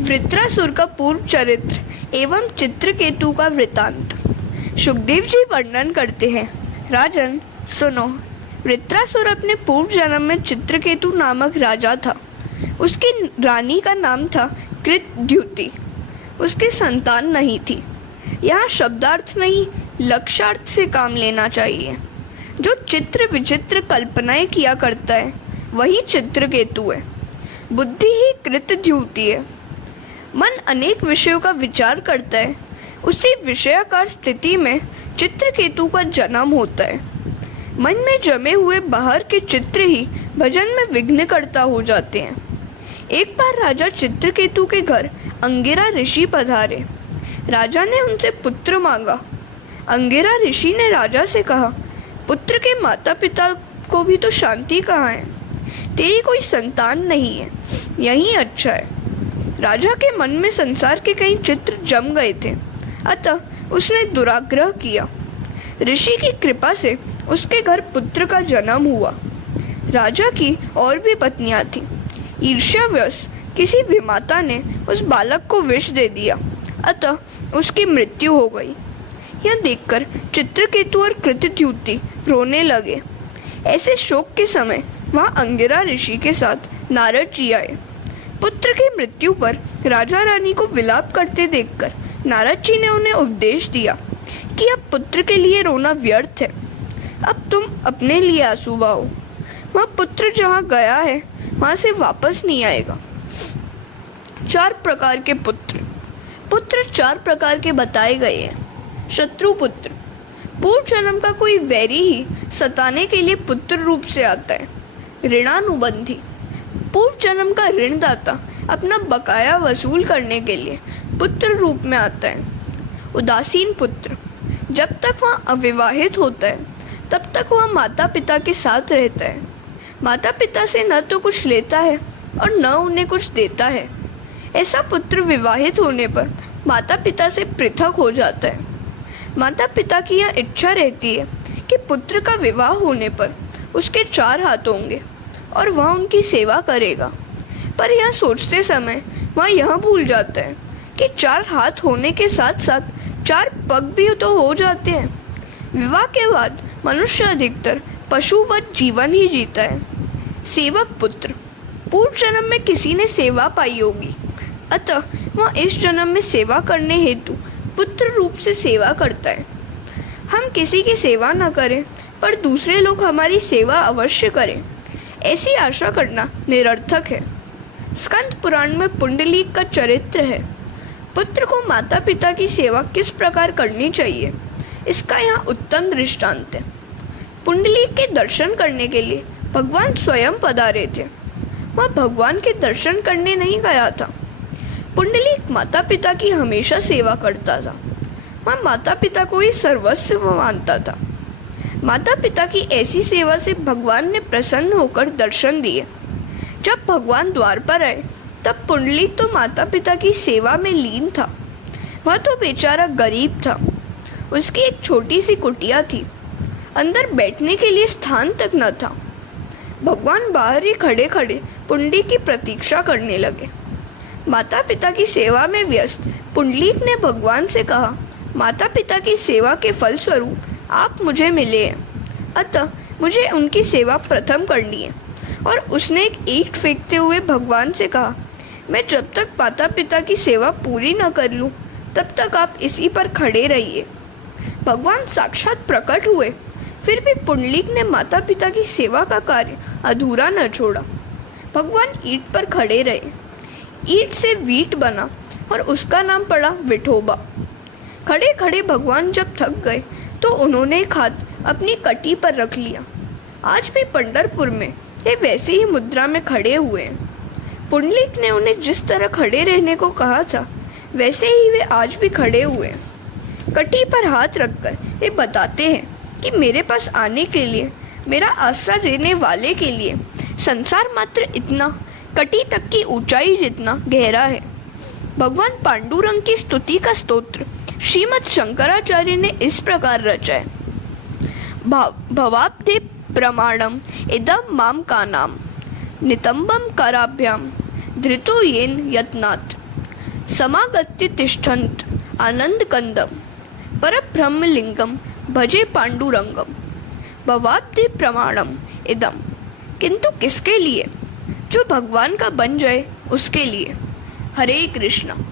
वृत्रासुर का पूर्व चरित्र एवं चित्रकेतु का वृतांत। सुखदेव जी वर्णन करते हैं, राजन सुनो, वृत्रासुर अपने पूर्व जन्म में चित्रकेतु नामक राजा था। उसकी रानी का नाम था कृतद्युति। उसके संतान नहीं थी। यहाँ शब्दार्थ नहीं, लक्ष्यार्थ से काम लेना चाहिए। जो चित्र विचित्र कल्पनाएं किया करता है वही चित्रकेतु है। बुद्धि ही कृतद्युति है। मन अनेक विषयों का विचार करता है। उसी विषयाकार स्थिति में चित्रकेतु का जन्म होता है। मन में जमे हुए बाहर के चित्र ही भजन में विघ्न करता हो जाते हैं। एक बार राजा चित्रकेतु के घर अंगिरा ऋषि पधारे। राजा ने उनसे पुत्र मांगा। अंगिरा ऋषि ने राजा से कहा, पुत्र के माता पिता को भी तो शांति कहाँ है? तेरी कोई संतान नहीं है, यही अच्छा है। राजा के मन में संसार के कई चित्र जम गए थे, अतः उसने दुराग्रह किया। ऋषि की कृपा से उसके घर पुत्र का जन्म हुआ। राजा की और भी पत्नियां थीं। ईर्ष्यावश किसी विमाता ने उस बालक को विष दे दिया, अतः उसकी मृत्यु हो गई। यह देखकर चित्रकेतु और कृतद्युति रोने लगे। ऐसे शोक के समय वहाँ अंगिरा ऋषि के साथ नारद जी आए। पुत्र की मृत्यु पर राजा रानी को विलाप करते देखकर नारद जी ने उन्हें उपदेश दिया कि अब पुत्र के लिए रोना व्यर्थ है। अब तुम अपने लिए आंसू बहाओ। वह पुत्र जहाँ गया है वहाँ से वापस नहीं आएगा। 4 प्रकार के पुत्र। पुत्र 4 प्रकार के बताए गए हैं। शत्रु पुत्र, पूर्व जन्म का कोई वैरी ही सताने के लिए पुत्र रूप से आता है। ऋणानुबंधी, पूर्व जन्म का ऋणदाता अपना बकाया वसूल करने के लिए पुत्र रूप में आता है। उदासीन पुत्र, जब तक वह अविवाहित होता है तब तक वह माता पिता के साथ रहता है। माता पिता से न तो कुछ लेता है और न उन्हें कुछ देता है। ऐसा पुत्र विवाहित होने पर माता पिता से पृथक हो जाता है। माता पिता की यह इच्छा रहती है कि पुत्र का विवाह होने पर उसके 4 हाथ होंगे और वह उनकी सेवा करेगा, पर यह सोचते समय वह यह भूल जाता है कि 4 हाथ होने के साथ साथ 4 पग भी तो हो जाते हैं। विवाह के बाद मनुष्य अधिकतर पशुवत जीवन ही जीता है। सेवक पुत्र, पूर्व जन्म में किसी ने सेवा पाई होगी, अतः वह इस जन्म में सेवा करने हेतु पुत्र रूप से सेवा करता है। हम किसी की सेवा न करें पर दूसरे लोग हमारी सेवा अवश्य करें, ऐसी आशा करना निरर्थक है। स्कंद पुराण में पुंडलीक का चरित्र है। पुत्र को माता पिता की सेवा किस प्रकार करनी चाहिए, इसका यहाँ उत्तम दृष्टांत है। पुंडलीक के दर्शन करने के लिए भगवान स्वयं पधारे थे। वह भगवान के दर्शन करने नहीं गया था। पुंडलीक माता पिता की हमेशा सेवा करता था। वह माता पिता को ही सर्वस्व मानता था। माता पिता की ऐसी सेवा से भगवान ने प्रसन्न होकर दर्शन दिए। जब भगवान द्वार पर आए तब पुंडलीक तो माता पिता की सेवा में लीन था। वह तो बेचारा गरीब था। उसकी एक छोटी सी कुटिया थी, अंदर बैठने के लिए स्थान तक न था। भगवान बाहर ही खड़े खड़े पुंडलीक की प्रतीक्षा करने लगे। माता पिता की सेवा में व्यस्त पुंडलीक ने भगवान से कहा, माता पिता की सेवा के फलस्वरूप आप मुझे मिले हैं, अतः मुझे उनकी सेवा प्रथम करनी है। और उसने एक ईंट फेंकते हुए भगवान से कहा, मैं जब तक माता पिता की सेवा पूरी न कर लूँ तब तक आप इसी पर खड़े रहिए। भगवान साक्षात प्रकट हुए, फिर भी पुंडलीक ने माता पिता की सेवा का कार्य अधूरा न छोड़ा। भगवान ईंट पर खड़े रहे। ईंट से वीट बना और उसका नाम पड़ा विठोबा। खड़े खड़े भगवान जब थक गए तो उन्होंने एक हाथ अपनी कटी पर रख लिया। आज भी पंढरपुर में ये वैसे ही मुद्रा में खड़े हुए हैं। पुंडलीक ने उन्हें जिस तरह खड़े रहने को कहा था वैसे ही वे आज भी खड़े हुए हैं। कटी पर हाथ रखकर ये बताते हैं कि मेरे पास आने के लिए, मेरा आसरा देने वाले के लिए संसार मात्र इतना, कटी तक की ऊंचाई जितना गहरा है। भगवान पांडुरंग की स्तुति का स्तोत्र श्रीमद् शंकराचार्य ने इस प्रकार रचा है, भवाब्धे प्रमाणम इदम माम कानाम नितंबम कराभ्याम धृतो येन यत्नात्। समागत्य तिष्ठन्त आनंद कंदम परब्रह्मलिंगम भजे पांडुरंगम भवाब्धि प्रमाणम इदम। किंतु किसके लिए? जो भगवान का बन जाए उसके लिए। हरे कृष्णा।